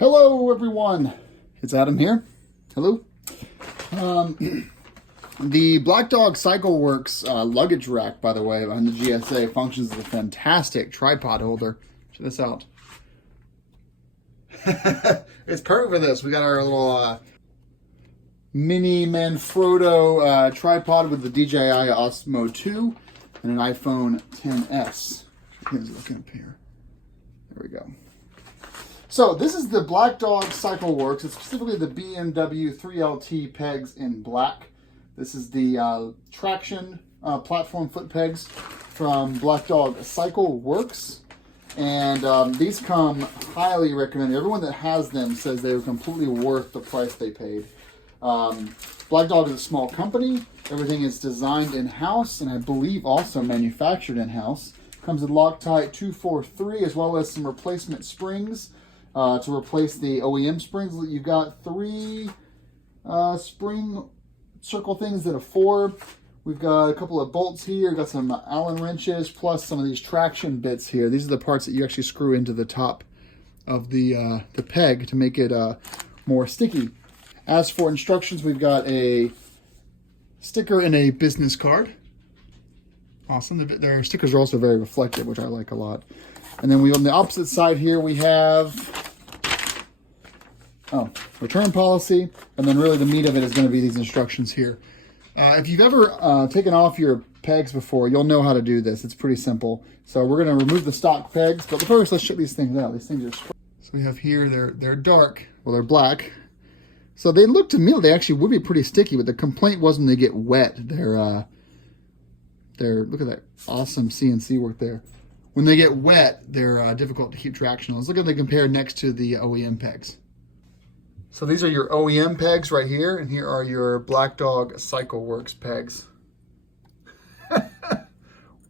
Hello everyone, it's Adam here. Hello. The Black Dog CycleWorks luggage rack, by the way, behind the GSA, functions as a fantastic tripod holder. Check this out. It's perfect for this. We got our little mini Manfrotto tripod with the DJI Osmo 2 and an iPhone XS. Here's looking up here. There we go. So this is the Black Dog CycleWorks. It's specifically the BMW 3LT pegs in black. This is the traction platform foot pegs from Black Dog CycleWorks. And these come highly recommended. Everyone that has them says they were completely worth the price they paid. Black Dog is a small company. Everything is designed in-house and I believe also manufactured in-house. Comes with Loctite 243 as well as some replacement springs. To replace the OEM springs. You've got 3 spring circle things instead of 4. We've got a couple of bolts here, got some Allen wrenches, plus some of these traction bits here. These are the parts that you actually screw into the top of the peg to make it more sticky. As for instructions, we've got a sticker and a business card. Awesome. Their stickers are also very reflective, which I like a lot. And then on the opposite side here, we have return policy. And then really the meat of it is going to be these instructions here. If you've ever taken off your pegs before, you'll know how to do this. It's pretty simple. So we're going to remove the stock pegs. But first, let's check these things out. These things are... So we have here, they're dark. Well, they're black. So they look to me like they actually would be pretty sticky. But the complaint was when they get wet. They're look at that awesome CNC work there. When they get wet, they're difficult to keep traction on. Let's look at them compared next to the OEM pegs. So these are your OEM pegs right here, and here are your Black Dog CycleWorks pegs.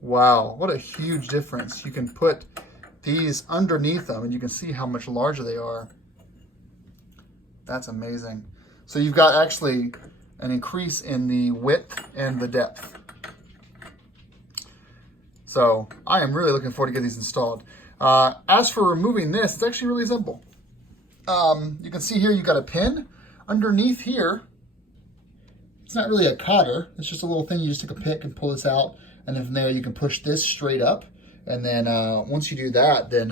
Wow, what a huge difference. You can put these underneath them, and you can see how much larger they are. That's amazing. So you've got actually an increase in the width and the depth. So I am really looking forward to get these installed. As for removing this, it's actually really simple. You can see here you've got a pin. Underneath here, it's not really a cotter. It's just a little thing. You just take a pick and pull this out. And then from there you can push this straight up. And then once you do that, then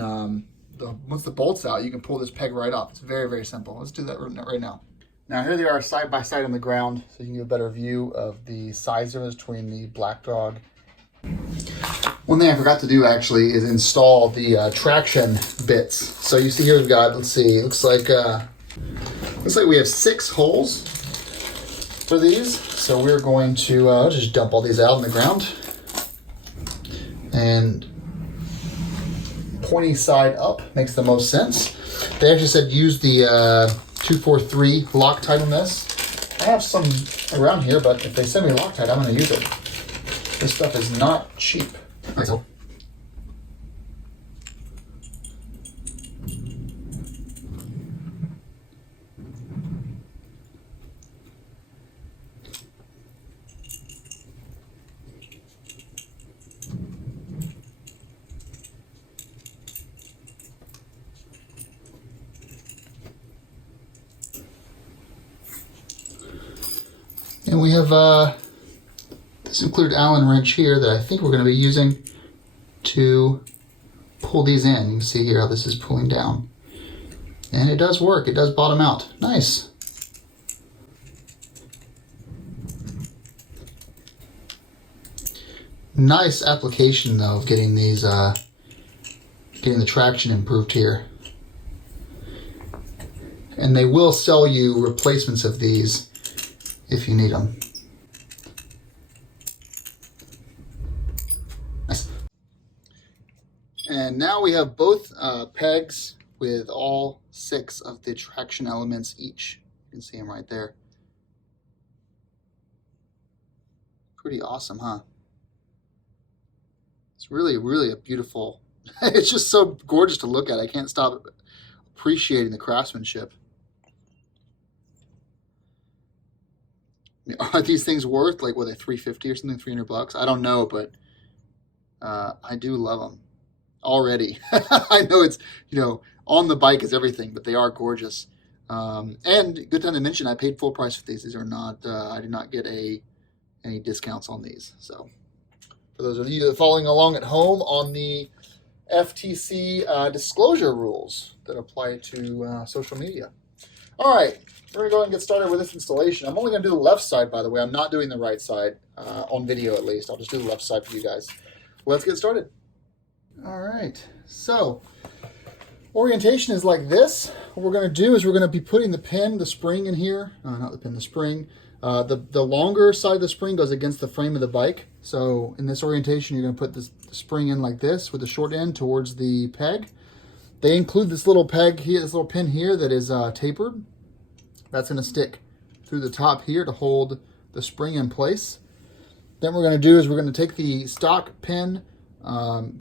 once the bolt's out, you can pull this peg right off. It's very, very simple. Let's do that right now. Now here they are side by side on the ground. So you can get a better view of the size difference between the Black Dog. One thing I forgot to do actually is install the traction bits. So you see here we've got, let's see, it looks like we have 6 holes for these. So we're going to just dump all these out on the ground. And pointy side up makes the most sense. They actually said use the 243 Loctite on this. I have some around here, but if they send me Loctite, I'm going to use it. This stuff is not cheap. All right, so. And we have this included Allen wrench here that I think we're going to be using to pull these in. You can see here how this is pulling down. And it does work. It does bottom out. Nice. Nice application though of getting these, getting the traction improved here. And they will sell you replacements of these if you need them. And now we have both pegs with all 6 of the traction elements each. You can see them right there. Pretty awesome, huh? It's really, really a beautiful, it's just so gorgeous to look at. I can't stop appreciating the craftsmanship. Are these things worth like, what, $350 or something, $300? I don't know, but I do love them. already. I know it's, you know, on the bike is everything, but they are gorgeous. And good time to mention, I paid full price for these. These are not, I did not get any discounts on these. So for those of you that are following along at home on the FTC disclosure rules that apply to social media. All right, we're gonna go ahead and get started with this installation. I'm only gonna do the left side, by the way. I'm not doing the right side, on video at least. I'll just do the left side for you guys. Let's get started. All right, so orientation is like this. What we're gonna do is we're gonna be putting the spring in here. Not the pin, the spring. The longer side of the spring goes against the frame of the bike. So in this orientation, you're gonna put the spring in like this with the short end towards the peg. They include this little peg here, this little pin here that is tapered. That's gonna stick through the top here to hold the spring in place. Then what we're gonna do is we're gonna take the stock pin,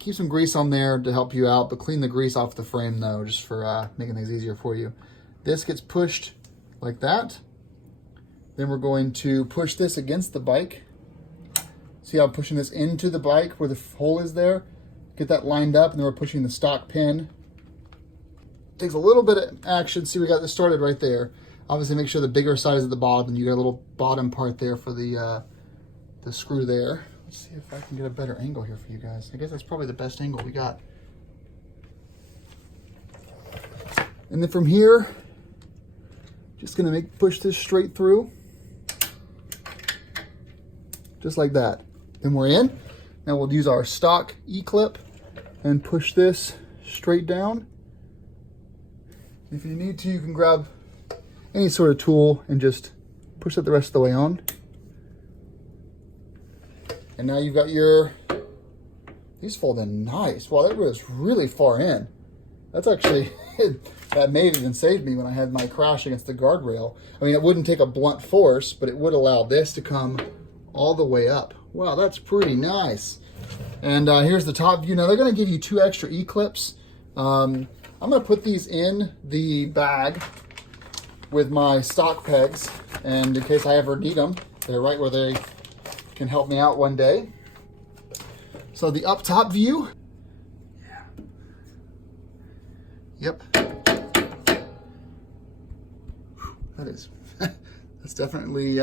keep some grease on there to help you out, but clean the grease off the frame though, just for making things easier for you. This gets pushed like that. Then we're going to push this against the bike. See how I'm pushing this into the bike where the hole is there? Get that lined up, and then we're pushing the stock pin. Takes a little bit of action. See, we got this started right there. Obviously, make sure the bigger side is at the bottom, and you got a little bottom part there for the screw there. Let's see if I can get a better angle here for you guys. I guess that's probably the best angle we got. And then from here, just gonna push this straight through. Just like that. Then we're in. Now we'll use our stock E-clip and push this straight down. If you need to, you can grab any sort of tool and just push it the rest of the way on. And now you've got these fold in nice. Wow, that was really far in. That's actually, that may have even saved me when I had my crash against the guardrail. I mean, it wouldn't take a blunt force, but it would allow this to come all the way up. Wow, that's pretty nice. And here's the top view. Now they're gonna give you 2 extra E-clips. I'm gonna put these in the bag with my stock pegs, and in case I ever need them, they're right where they can help me out one day. So the up top view. Yeah. Yep. That is, that's definitely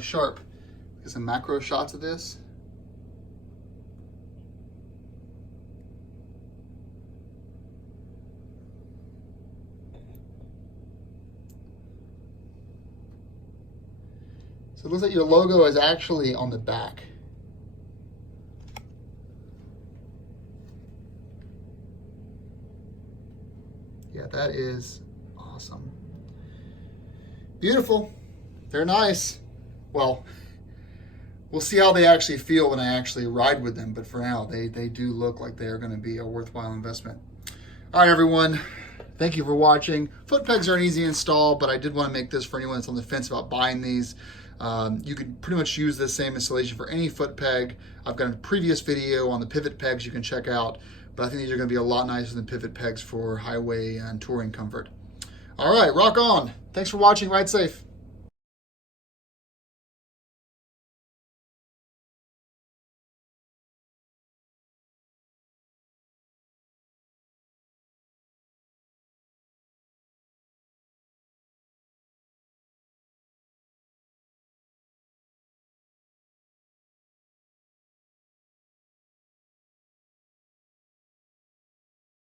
sharp. Get some macro shots of this. So it looks like your logo is actually on the back. Yeah, that is awesome. Beautiful. They're nice. Well, we'll see how they actually feel when I actually ride with them, but for now, they do look like they're going to be a worthwhile investment. All right, everyone. Thank you for watching. Foot pegs are an easy install, but I did want to make this for anyone that's on the fence about buying these. You could pretty much use this same installation for any foot peg. I've got a previous video on the pivot pegs you can check out, but I think these are going to be a lot nicer than pivot pegs for highway and touring comfort. All right, rock on. Thanks for watching. Ride safe.